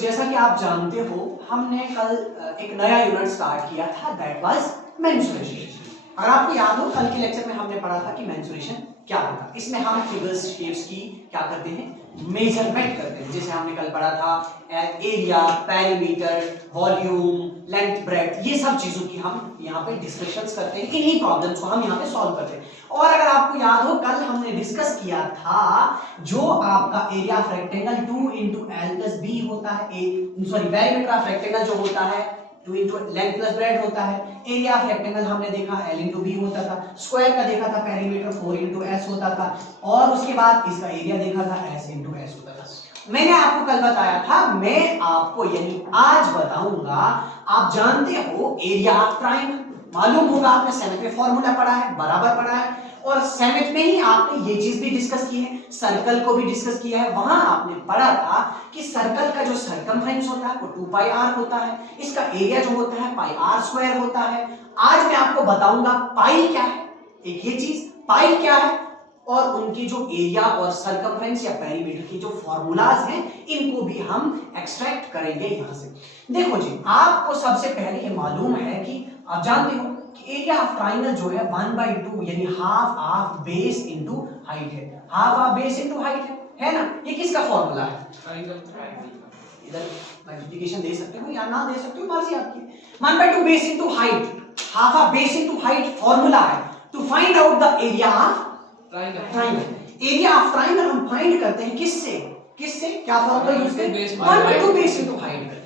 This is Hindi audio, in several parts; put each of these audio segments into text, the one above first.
जैसा कि आप जानते हो हमने कल एक नया यूनिट स्टार्ट किया था, दैट वाज मेंसुरेशन। अगर आपको याद हो कल के लेक्चर में हमने पढ़ा था कि मेंसुरेशन क्या होता है। इसमें हम फिगर्स शेप्स की क्या करते हैं, मेजरमेंट करते हैं। जैसे हमने कल पढ़ा था area, perimeter, volume, length, breadth, ये सब चीजों की हम यहाँ पे डिस्कशंस करते हैं। इन्हीं प्रॉब्लम्स को हम यहाँ पे सॉल्व करते हैं। और अगर आपको याद हो कल हमने डिस्कस किया था जो आपका area of rectangle 2 into L plus B होता है, पेरीमीटर ऑफ रेक्टेंगल जो होता है 2 into लेंथ प्लस ब्रेड होता है। एरिया ऑफ रेक्टेंगल हमने देखा L into B होता था। स्क्वायर का देखा था पेरीमीटर 4 into S होता था। और उसके बाद इसका एरिया देखा था S into S होता था। मैंने आपको कल बताया था, मैं आपको यानी आज बताऊंगा। आप जानते हो एरिया ऑफ ट्राइंगल, मालूम होगा आपने सेवेंथ में फॉर्मूला पढ़ा है, बराबर पढ़ा है। और सेवेंथ में ही आपने ये चीज भी डिस्कस की है, सर्कल को भी डिस्कस किया है। वहां आपने पढ़ा था कि सर्कल का जो सर्कमफ्रेंस होता है वो 2 पाई r होता है, इसका एरिया जो होता है पाई r स्क्वायर होता है। आज मैं आपको बताऊंगा पाई क्या है, एक ये चीज पाई क्या है, और उनकी जो एरिया और सर्कमफ्रेंस या पेरीमीटर की जो फॉर्मूलाज हैं इनको भी हम एक्सट्रैक्ट करेंगे यहां से। देखो जी, आपको सबसे पहले ये मालूम है कि आप जानते हो कि एरिया ऑफ ट्राइंगल जो है 1/2 यानी half of base into height है। Half of base into height है ना। ये किसका फॉर्मूला है? इधर मल्टीप्लिकेशन दे सकते हो या ना दे सकते हो, मर्जी आपकी। 1/2 base into height, half of base into height formula है to find out the area of triangle. Area of triangle हम फाइंड करते हैं किससे? क्या फॉर्मूला यूज करते हैं? 1/2 बेस इनटू हाइट करते हैं।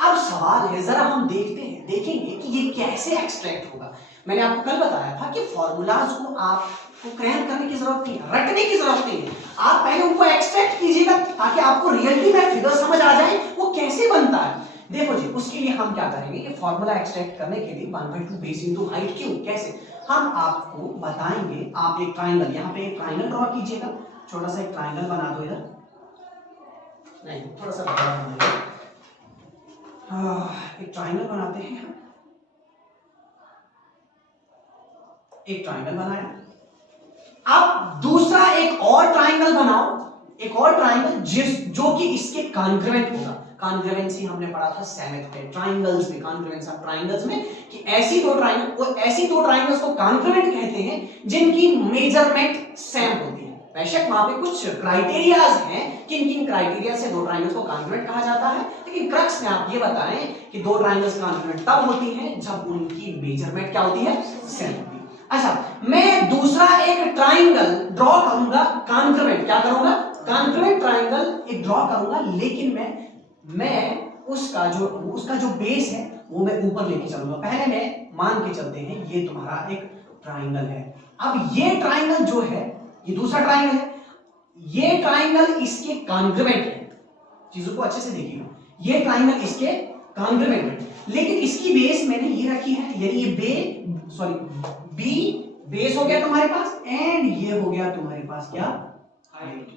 अब सवाल है, जरा हम देखेंगे कि ये कैसे एक्सट्रैक्ट होगा। मैंने आपको कल बताया था कि फॉर्मूलाज को आपको क्रैम करने की जरूरत नहीं है, रटने की जरूरत नहीं है। आप पहले उनको एक्सट्रैक्ट कीजिएगा ताकि आपको रियलिटी में फिगर समझ आ जाए वो कैसे बनता है। देखो जी, उसके लिए हम क्या करेंगे, ये फॉर्मूला एक्सट्रैक्ट करने के लिए 1/2 बेस इनटू हाइट क्यों, कैसे हम आपको बताएंगे। आप एक ट्राइंगल, यहाँ पे एक ट्राइंगल ड्रॉ कीजिएगा, छोटा सा एक ट्राइंगल बना दो इधर, नहीं थोड़ा सा बड़ा बना दो। एक ट्राइंगल बनाते हैं, एक ट्राइंगल बनाया। अब दूसरा एक और ट्राइंगल बनाओ, एक और ट्राइंगल जो कि इसके कॉन्ग्रुएंट होगा। कॉन्ग्रुएंसी हमने पढ़ा था सेवेंथ में, ट्राइंगल्स में, कॉन्ग्रुएंस ऑफ ट्राइंगल्स में, कि ऐसी दो ट्राइंगल और ऐसी दो ट्राइंगल्स को कॉन्ग्रुएंट कहते हैं जिनकी मेजरमेंट सेम होती है। बेशक वहां पे कुछ क्राइटेरियाज हैं, किन क्राइटेरिया से दो ट्राइंगल्स को कॉन्ग्रुएंट कहा जाता है, लेकिन क्रक्स में आप ये बताएं कि दो ट्राइंगल्स कॉन्ग्रुएंट तब होती हैं जब उनकी मेजरमेंट क्या होती है, सेम होती है। अच्छा, मैं दूसरा एक ट्राइंगल ड्रॉ करूंगा कॉन्ग्रुएंट, क्या करूंगा, कॉन्ग्रुएंट ट्राइंगल एक ड्रॉ करूंगा, लेकिन मैं उसका जो बेस है वो मैं ऊपर लेके चलूंगा। पहले मैं मान के चलते हैं ये तुम्हारा एक ट्राइंगल है। अब ये ट्राइंगल जो है, ये दूसरा ट्राइंगल है, ये ट्राइंगल इसके कॉन्ग्रुएंट है। चीजों को अच्छे से देखिएगा, ये ट्राइंगल इसके कॉन्ग्रुएंट है, लेकिन इसकी बेस मैंने ये रखी है, यानी ये बी बेस हो गया तुम्हारे पास, एंड ये हो गया तुम्हारे पास क्या, height.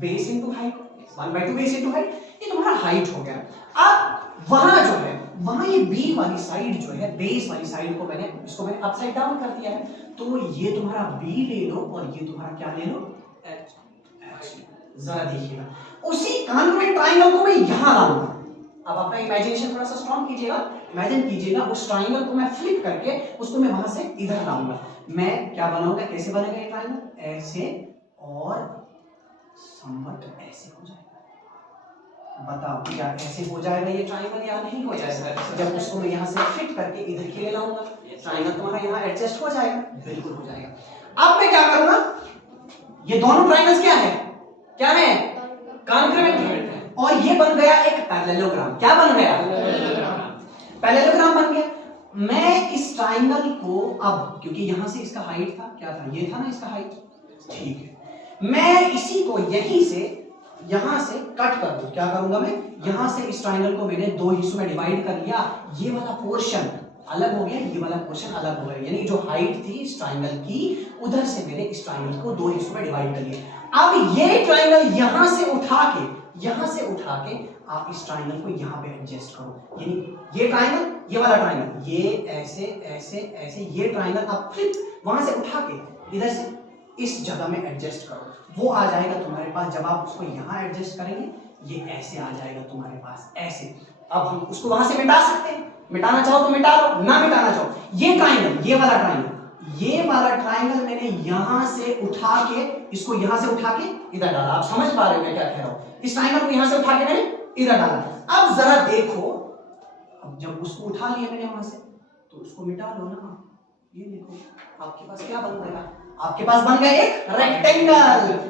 Base into height, 1/2 base into height, ये तुम्हारा हाइट हो गया। अब वहां जो है, वहां ये बी वाली साइड जो है, बेस वाली साइड को इसको मैंने अपसाइड डाउन कर दिया है, तो ये तुम्हारा बी ले लो और ये तुम्हारा क्या ले लो, एच। जरा देखिएगा, उसी कॉन्ग्रुएंट ट्राइंगल को मैं यहां लाऊंगा। अब अपना इमेजिनेशन थोड़ा सा स्ट्रॉन्ग कीजिएगा, इमेजिन कीजिएगा उस ट्राइंगल को मैं फ्लिप करके उसको मैं वहां से इधर लाऊंगा। मैं क्या बनाऊंगा, कैसे बनेगा ये ट्राइंगल, ऐसे और समवट ऐसे हो जाएगा। बताओ क्या ऐसे हो जाएगा ये ट्राइंगल या नहीं हो जाएगा? जब उसको मैं यहाँ से फिट करके इधर के लिए लाऊंगा, ट्राइंगल तुम्हारा यहाँ एडजस्ट हो जाएगा, बिल्कुल हो जाएगा। अब मैं क्या करूंगा, ये दोनों ट्राइंगल्स क्या है, कॉन्ग्रुएंट है, और ये बन गया एक पैरेललोग्राम। क्या बन गया, पैरेललोग्राम बन गया। मैं इस ट्राइंगल को अब, क्योंकि यहां से इसका हाइट था, क्या था, ये था ना इसका हाइट, ठीक है, मैं इसी को यहां से कट कर दूं। क्या करूंगा मैं, यहां से इस ट्राइंगल को मैंने दो हिस्सों में डिवाइड कर लिया, ये वाला पोर्शन अलग हो गया, ये वाला पोर्शन अलग हो गया, यानी जो हाइट थी इस ट्राइंगल की, उधर से मैंने इस ट्राइंगल को दो हिस्सों में डिवाइड कर लिया। अब ये ट्राइंगल यहां से उठा के आप इस ट्राइंगल को यहां पे एडजस्ट करो, यानी ये ट्राइंगल, ये वाला ट्राइंगल, ये ऐसे ऐसे ऐसे, ये ट्राइंगल आप फ्लिप वहां से उठा के इधर से इस जगह में एडजस्ट करो, वो आ जाएगा तुम्हारे पास। जब आप उसको यहां एडजस्ट करेंगे, ये ऐसे आ जाएगा तुम्हारे पास ऐसे। अब हम उसको वहां से मिटा सकते हैं, मिटाना चाहो तो मिटा लो, ना मिटाना चाहो। ये ट्राइंगल, ये वाला ट्राइंगल मैंने यहां से उठा के, इसको यहां से उठा के इधर डाला। आप समझ पा रहे हो मैं क्या कह रहा हूं? इस ट्राइंगल को यहां से उठा के मैंने इधर डाला। अब जरा देखो, अब जब उसको उठा लिया मैंने वहां से, तो उसको मिटा लो ना। ये देखो आपके पास क्या बन गया, आपके पास बन गया एक रेक्टेंगल,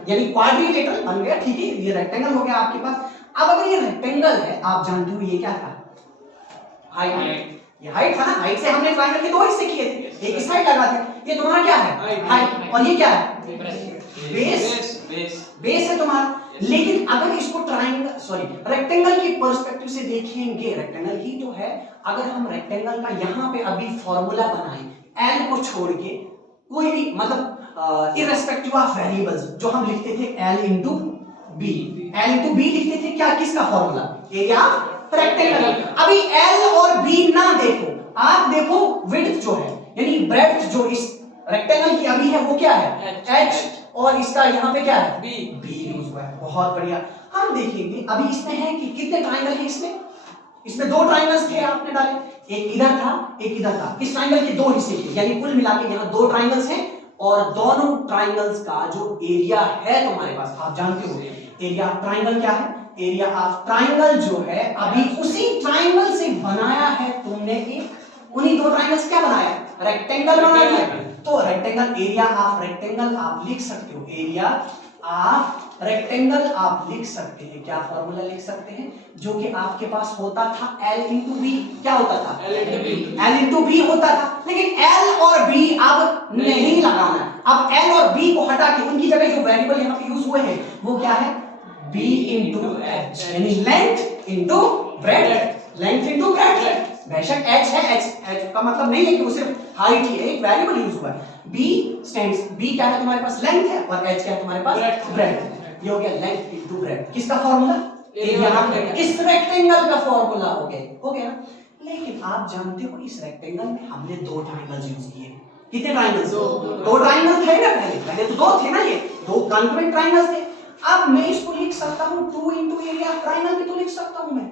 यानी क्वाड्रिलेटरल बन गया। ठीक है, ये रेक्टेंगल हो गया आपके पास। अब अगर ये रेक्टेंगल है, आप जानते हो ये क्या था? हाइट। ये हाइट था ना, हाइट से हमने ट्रायंगल के दो हिस्से किए थे, एक इस साइड लगा थे। ये तुम्हारा क्या है? हाइट। और ये क्या है? बेस है तुम्हारा। लेकिन अगर इसको रेक्टेंगल की पर्सपेक्टिव से देखेंगे, रेक्टेंगल ही तो है, अगर हम रेक्टेंगल का यहाँ पे अभी फॉर्मूला बनाएं एल को छोड़ के, कोई भी मतलब इररेस्पेक्टिव ऑफ वेरिएबल्स, जो हम लिखते थे एल इंटू बी लिखते थे, क्या किसका फॉर्मूला? Area rectangle. अभी एल और बी ना देखो, आप देखो विड्थ जो है, यानी ब्रेड्थ जो इस रेक्टेंगल की अभी है वो क्या है? एच, और इसका यहाँ पे क्या है? बी यूज हुआ है। बहुत बढ़िया। हम देखेंगे अभी इसमें है कि कितने ट्राइंगल है इसमें दो ट्राइंगल्स थे आपने डाले, एक इधर था एक इधर था। इस ट्राइंगल के दो हिस्से थे, यानी कुल मिला के यहाँ दो ट्राइंगल्स हैं, और दोनों ट्राइंगल्स का जो एरिया है तुम्हारे पास, आप जानते हो एरिया ऑफ ट्राइंगल क्या है? एरिया ऑफ ट्राइंगल जो है अभी उसी ट्राइंगल से बनाया है तुमने एक, उन्हीं दो ट्राइंगल से क्या बनाया? रेक्टेंगल बना दिया। तो रेक्टेंगल, एरिया ऑफ रेक्टेंगल आप लिख सकते हो, एरिया ऑफ रेक्टेंगल आप लिख सकते हैं। क्या फॉर्मूला लिख सकते हैं? जो कि आपके पास होता था L इंटू बी। क्या होता था? L इंटू बी होता था। लेकिन L और B अब नहीं लगाना है। अब L और B को हटा के उनकी जगह जो वेरिएबल यहाँ पे यूज हुए हैं वो क्या है? B इंटू H, यानी length into breadth, length into breadth. बेशक H है, H का मतलब नहीं है कि वो सिर्फ हाइट ही है, एक वेरिएबल यूज हुआ है। B स्टैंड्स, B क्या है तुम्हारे पास? लेंथ है, और H क्या है तुम्हारे पास? ब्रेड्थ। ये हो गया लेंथ इंटू ब्रेड्थ। किसका फॉर्मूला? इस रेक्टेंगल का फॉर्मूला हो गया ना। लेकिन आप जानते हो इस रेक्टेंगल में हमने दो ट्राइंगल्स यूज किए। कितने ट्राइंगल्स? दो ट्राइंगल थे ना पहले तो दो थे ना, ये दो कॉन्करेंट ट्राइंगल्स थे। अब मैं इसको लिख सकता हूं 2 इंटू एरिया ऑफ ट्राइंगल भी तो लिख सकता हूं मैं,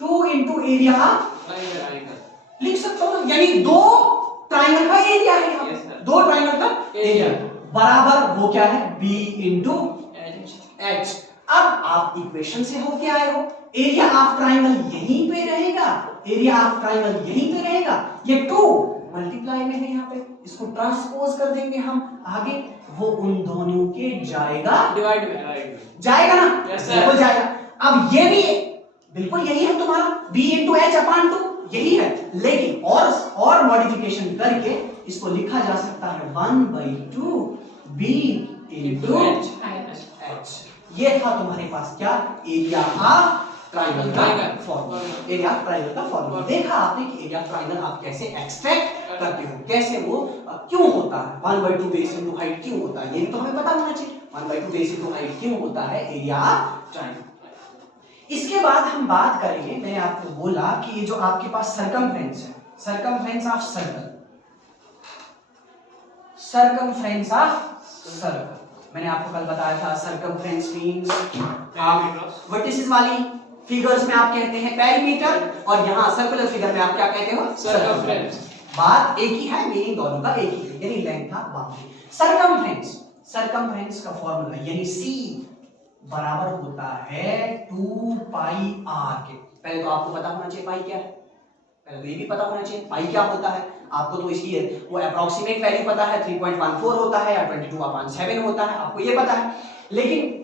2 इंटू एरिया लिख सकता हूं, यानी दो ट्राइंगल का एरिया है यहाँ पे, दो ट्राइंगल का एरिया बराबर वो क्या है? B into H। अब आप इक्वेशन से होके आए हो, एरिया ऑफ ट्राइंगल यहीं पे रहेगा, एरिया ऑफ ट्राइंगल यहीं पे रहेगा, ये 2 मल्टीप्लाई में है यहाँ पे, इसको ट्रांसपोज कर देंगे हम आगे, वो उन दोनों के जाएगा, डिवाइड में जाएगा ना, बिल्कुल जाएगा। अब ये भी बिल्कुल यही है तुम्हारा B इंटू H अपॉन 2, यही है, लेकिन और मॉडिफिकेशन करके इसको लिखा जा सकता है 1/2 B इंटू H। ये था तुम्हारे पास क्या? एरिया ऑफ ट्राइंगल का फॉर्मूला। एरिया ऑफ ट्राइंगल का फॉर्मूला देखा आपने कि एरिया ऑफ ट्राइंगल आप कैसे एक्सट्रैक्ट करते हो, कैसे वो क्यों होता है 1/2 बेस इनटू हाइट क्यों होता है, ये भी तो हमें पता होना चाहिए। 1/2 बेस इनटू हाइट क्यों होता है एरिया ऑफ ट्राइंगल। इसके बाद हम बात करेंगे, मैंने आपको बोला कि ये जो आपके पास सर्कमफ्रेंस है, circumference of circle, circumference of circle, मैंने आपको कल बताया था सर्कमफ्रेंस मींस आप वर्टिसेस वाली फिगर्स में आप कहते हैं पेरीमीटर, और यहां सर्कुलर फिगर में आप क्या कहते हो? सर्कमफ्रेंस। बात एक ही है, मीनिंग दोनों का एक ही है, यानी length of boundary. Circumference, circumference का फॉर्मूला यानी C बराबर होता है 2 पाई r के। पहले तो आपको पता होना चाहिए पाई क्या है, पहले तो ये भी पता होना चाहिए पाई क्या होता है। आपको तो इसकी वो अप्रोक्सीमेट वैल्यू पता है, 3.14 होता है या 22/7 होता है, आपको ये पता है। लेकिन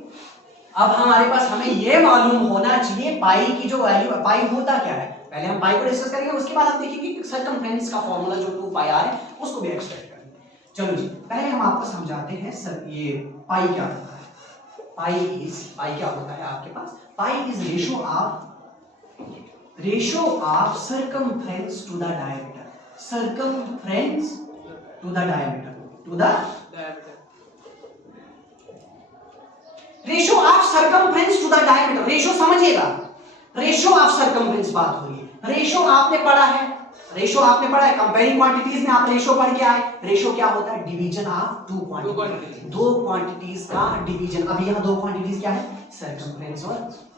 अब हमारे पास हमें ये मालूम होना चाहिए पाई की जो वैल्यू है, पाई होता क्या है। पहले हम पाई को डिस्कस करेंगे, उसके बाद हम देखेंगे कि सर्कमफ्रेंस का फॉर्मूला जो 2 पाई r है उसको भी एक्सट्रैक्ट करेंगे। चलो जी, पहले हम आपको समझाते हैं सर ये पाई क्या होता है। पाई क्या होता है आपके पास? Pi is ratio of circumference to the diameter, circumference to the diameter, ratio of circumference to the diameter. Ratio समझिएगा, रेशियो ऑफ सर्कमफ्रेंस बात हो रही है। रेशियो आपने पढ़ा है रेशो आपने पढ़ा है, कंपेयरिंग क्वांटिटीज में आप रेशो पढ़ के आए। रेशो क्या होता है? डिवीजन ऑफ टू क्वांटिटीज, दो क्वांटिटीज का डिवीजन। अब यहाँ दो क्वांटिटीज क्या है? सर्कमफ्रेंस और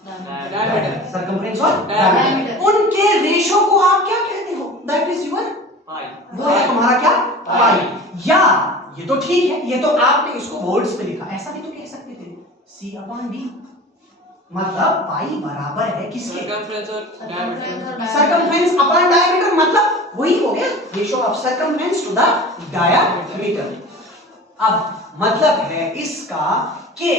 डायमीटर। सर्कमफ्रेंस और डायमीटर, उनके रेशो को आप क्या कहते हो? That is your pi. वो है तुम्हारा क्या? पाई। या ये तो ठीक है, ये तो आपने इसको वर्ड्स पे लिखा, ऐसा भी तो कह सकते थे C अपॉन D, मतलब पाई बराबर है किसके? सर्कमफ्रेंस और डायमीटर। सर्कमफ्रेंस अपॉन डायमीटर मतलब वही हो गया, ratio of circumference to the diameter. अब मतलब है इसका कि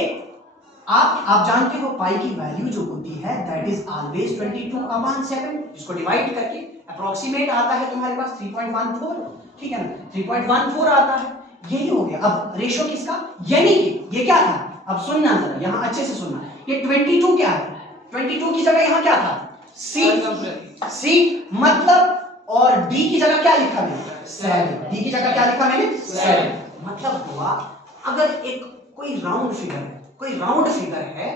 आप जानते हो पाई की वैल्यू जो होती है दैट इज ऑलवेज 22/7, जिसको डिवाइड करके अप्रोक्सीमेट आता है तुम्हारे पास 3.14, ठीक है ना? 3.14 आता है, यही हो गया। अब रेशो किसका? यानी कि ये क्या था? अब सुनना जरा, यहां अच्छे से सुनना, ये 22 क्या है? 22 की जगह यहां क्या था? C मतलब, और D की जगह क्या लिखा मैंने? 7। D की जगह क्या लिखा मैंने? 7। मतलब हुआ अगर एक कोई राउंड फिगर है,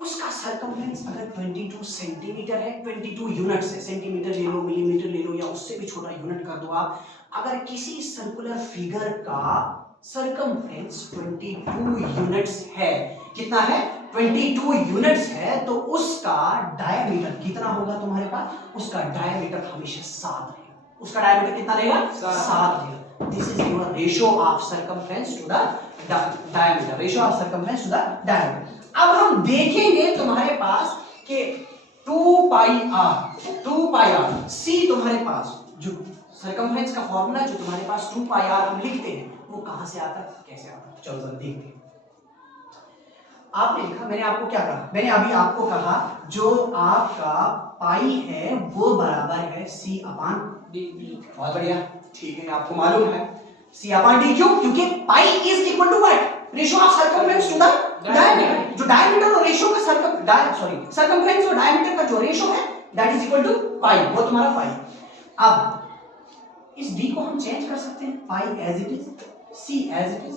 उसका सर्कमफ्रेंस अगर 22 सेंटीमीटर है, 22 यूनिट्स है, सेंटीमीटर ले लो, मिलीमीटर ले लो, या उससे भी छोटा यूनिट कर दो आप। अगर किसी सर्कुलर फिगर का सर्कमफ्रेंस 22 यूनिट्स है, कितना है? 22 यूनिट्स है, तो उसका डायमीटर कितना होगा तुम्हारे पास? उसका डायमीटर हमेशा 7 रहेगा। उसका डायमीटर कितना रहेगा? 7 रहेगा। This is your ratio of circumference to the diameter, ratio of circumference to the diameter. अब हम देखेंगे तुम्हारे पास कि 2 पाई आर सी, तुम्हारे पास जो सर्कमफ्रेंस का फॉर्मूला जो तुम्हारे पास 2 पाई आर हम लिखते हैं, वो कहां से आता है, कैसे आता है? चलो जरा देखते हैं। आपने लिखा, मैंने आपको क्या कहा? मैंने अभी आपको कहा जो आपका पाई है वो बराबर है C अपॉन D। बहुत बढ़िया, ठीक है, आपको मालूम है C अपॉन D। क्यों? क्योंकि pi is equal to what? Ratio of circumference to the diameter. जो डायमीटर और रेशियो का सर्कमफ्रेंस और डायमीटर का जो रेशियो है that is equal to pi, वो तुम्हारा पाई। अब इस D को हम चेंज कर सकते हैं, pi as it is, C as it is.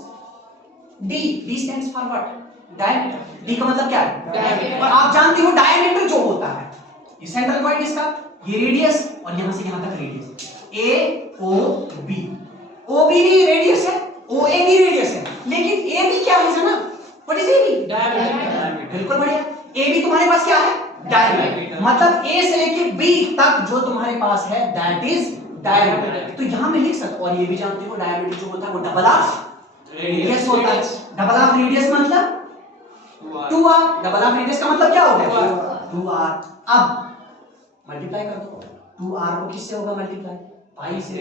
D stands for what? Diameter. D का मतलब क्या है? डायमीटर। और आप जानते हो डायमीटर जो होता है, ये सेंट्रल पॉइंट इसका, ये रेडियस, और यहां से यहां तक रेडियस, AOB। OB भी रेडियस है, OA भी रेडियस है, लेकिन AB क्या है जाना? What is AB? डायमीटर। बिल्कुल बढ़िया, AB तुम्हारे पास क्या है? डायमीटर। मतलब A से लेके B तक जो तुम्हारे पास है दैट इज डायमीटर। तो यहां मैं लिख सकता हूं, और ये भी जानते हो डायमीटर जो होता है वो डबल ऑफ रेडियस होता है। डबल ऑफ रेडियस मतलब 2r। डबल ऑफ रेडियस का मतलब क्या हो गया? 2r। अब मल्टीप्लाई कर दो, 2r को किससे होगा मल्टीप्लाई? पाई से।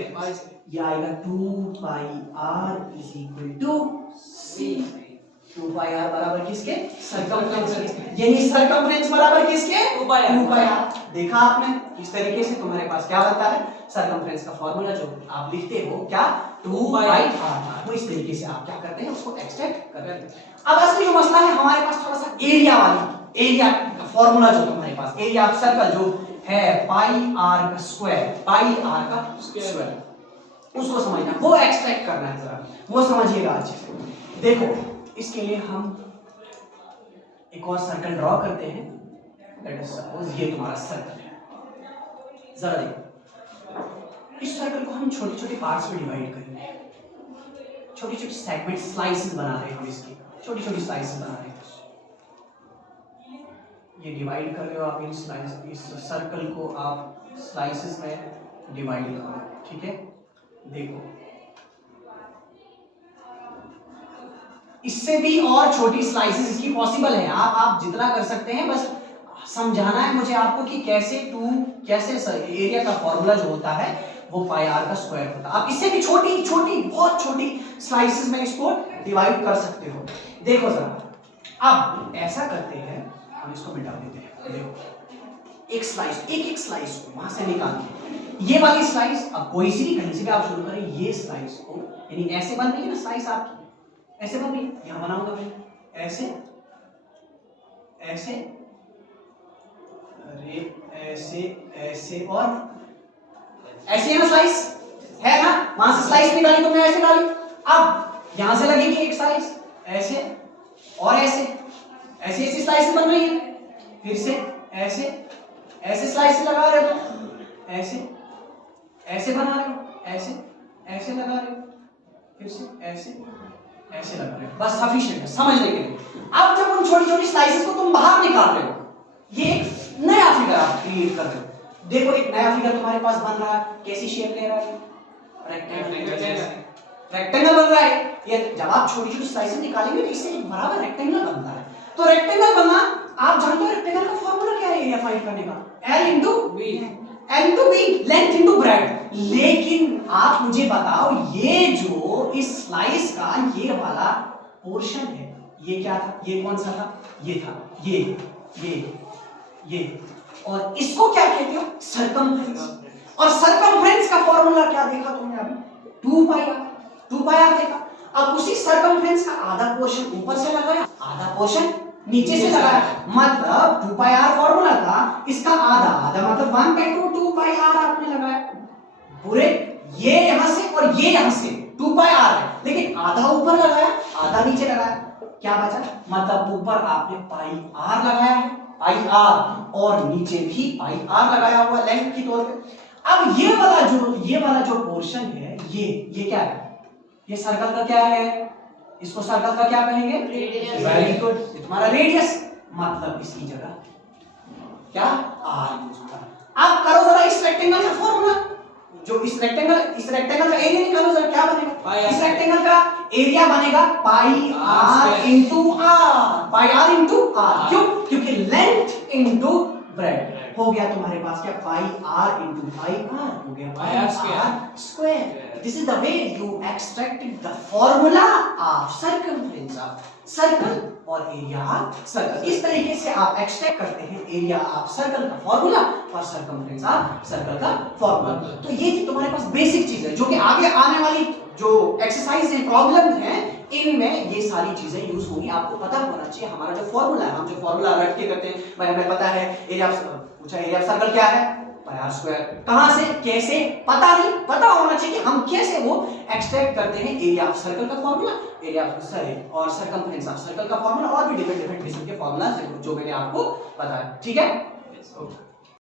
ये आएगा 2 pi r is equal to C। 2 pi r बराबर किसके? सर्कमफ्रेंस। यानी सर्कमफ्रेंस बराबर किसके? 2 पाई r। देखा आपने? इस तरीके से तुम्हारे पास क्या बनता है? सर्कमफ्रेंस का फार्मूला जो आप लिखते हो क्या? 2 पाई r। वो इस तरीके से आप क्या करते हैं? उसको एक्सटेंड करते हैं। अब असली जो मसला है हमारे पास थोड़ा सा एरिया का फार्मूला जो तुम्हारे पास, एरिया ऑफ सर्कल जो है पाई आर का स्क्वायर, उसको समझना, वो एक्सट्रैक्ट करना है, जरा वो समझिएगा अच्छे से। देखो, इसके लिए हम एक और सर्कल ड्रॉ करते हैं। लेट अस सपोज ये तुम्हारा सर्कल है, जरा देखो, इस सर्कल को हम छोटे छोटे पार्ट्स में डिवाइड करेंगे, छोटी छोटी सेगमेंट स्लाइसेस बना रहे हैं हम, इसकी छोटी छोटी स्लाइसेस बना रहे हैं। ये डिवाइड कर रहे हो आप इन स्लाइस, इस सर्कल को आप स्लाइसेस में डिवाइड करो, ठीक है? देखो, इससे भी और छोटी स्लाइसेस इसकी पॉसिबल है, आप जितना कर सकते हैं, बस समझाना है मुझे आपको कि कैसे एरिया का फॉर्मूला जो होता है वो पाई आर का स्क्वायर होता है। आप इससे भी छोटी छोटी बहुत छोटी स्लाइसेस में इसको डिवाइड कर सकते हो। देखो जरा, अब ऐसा करते हैं, हम इसको मिटा देते हैं। देखो, एक स्लाइस को वहां से निकालते, ये वाली स्लाइस, अब कोई सी भी कहीं से भी आप शुरू करें, ये स्लाइस को, यानी ऐसे बन रही है ना स्लाइस आपकी, ऐसे बन रही है, यहां बनाऊंगा मैं ऐसे ऐसे, अरे ऐसे ऐसे और ऐसे है ना, स्लाइस है ना, वहां से स्लाइस निकाली तो मैं ऐसे डाली। अब यहां से लगेगी एक स्लाइस ऐसे और ऐसे ऐसी स्लाइस बन रही है, फिर से ऐसे ऐसे स्लाइस लगा रहे हो, ऐसे ऐसे बना रहे हो, ऐसे ऐसे लगा रहे हो, फिर से ऐसे ऐसे लगा रहे हो, बस सफिशिएंट है समझने के लिए। अब जब उन छोटी छोटी स्लाइसेस को तुम बाहर निकाल रहे हो, ये एक नया फिगर आप क्रिएट कर रहे हो। देखो एक नया फिगर तुम्हारे पास बन रहा है, कैसी शेप ले रहा है? रेक्टेंगल बन रहा है। ये जब आप छोटी छोटी स्लाइसेस निकालेंगे तो इससे एक बराबर रेक्टेंगल बनता है। तो रेक्टेंगल बनना, आप जानते हो रेक्टेंगल का फॉर्मूला क्या है एरिया फाइंड करने का? L into B, length into breadth. लेकिन आप मुझे बताओ, ये जो इस स्लाइस का ये वाला पोर्शन है, ये क्या था? ये कौन सा था? ये था ये और इसको क्या कहते हो? सरकमफ्रेंस। और सरकमफ्रेंस का फॉर्मूला क्या देखा तुमने अभी? 2 पाई आर देखा। अब उसी सरकमफ्रेंस का आधा पोर्शन ऊपर से लगाया, आधा पोर्शन नीचे से लगाया, मतलब 2 पाई आर फॉर्मूला था, इसका आधा मतलब 1/2 2 पाई आर आपने लगाया। पूरे ये यहां से और ये यहां से 2 पाई आर है, लेकिन आधा ऊपर लगाया, आधा नीचे लगाया, क्या बचा? मतलब ऊपर आपने पाई आर लगाया है, पाई आर, और नीचे भी पाई आर लगाया हुआ लेंथ की तौर पे। अब ये वाला जो पोर्शन है, ये क्या है? ये सर्कल का क्या है? इसको सर्कल का क्या कहेंगे? वेरी गुड, ये तुम्हारा रेडियस, मतलब इसकी जगह क्या? आर यूज होगा। अब करो जरा इस रेक्टेंगल का फॉर्मूला, जो इस रेक्टेंगल का एरिया निकालो जरा, क्या बनेगा? इस रेक्टेंगल का एरिया बनेगा pi r into r, pi r into r. क्यों? क्योंकि लेंथ इंटू ब्रेड हो गया तुम्हारे पास क्या? Pi r into pi r हो गया pi r square. This is the way you extracted the formula of circumference of circle और एरिया ऑफ सर्कल। इस तरीके से आप एक्सट्रैक्ट करते हैं एरिया ऑफ सर्कल का फॉर्मूला और सर्कमफ्रेंस ऑफ सर्कल का फॉर्मूला। तो ये थी तुम्हारे पास बेसिक चीज है, जो कि आगे आने वाली जो एक्सरसाइज है, प्रॉब्लम है, इनमें ये सारी चीजें यूज होंगी। आपको पता होना चाहिए हमारा जो फॉर्मूला है, हम जो फॉर्मूला रट के करते हैं, भाई हमें पता है एरिया ऑफ, पूछा एरिया ऑफ सर्कल क्या है? पाई आर स्क्वायर। कहां से कैसे पता नहीं, पता होना चाहिए कि हम कैसे वो एक्सट्रैक्ट करते हैं एरिया ऑफ सर्कल का फॉर्मूला, एरिया ऑफ और सर्कमफ्रेंस ऑफ सर्कल का फॉर्मूला, और भी डिफरेंट किस्म के फॉर्मूला जो मैंने आपको बताया। ठीक है?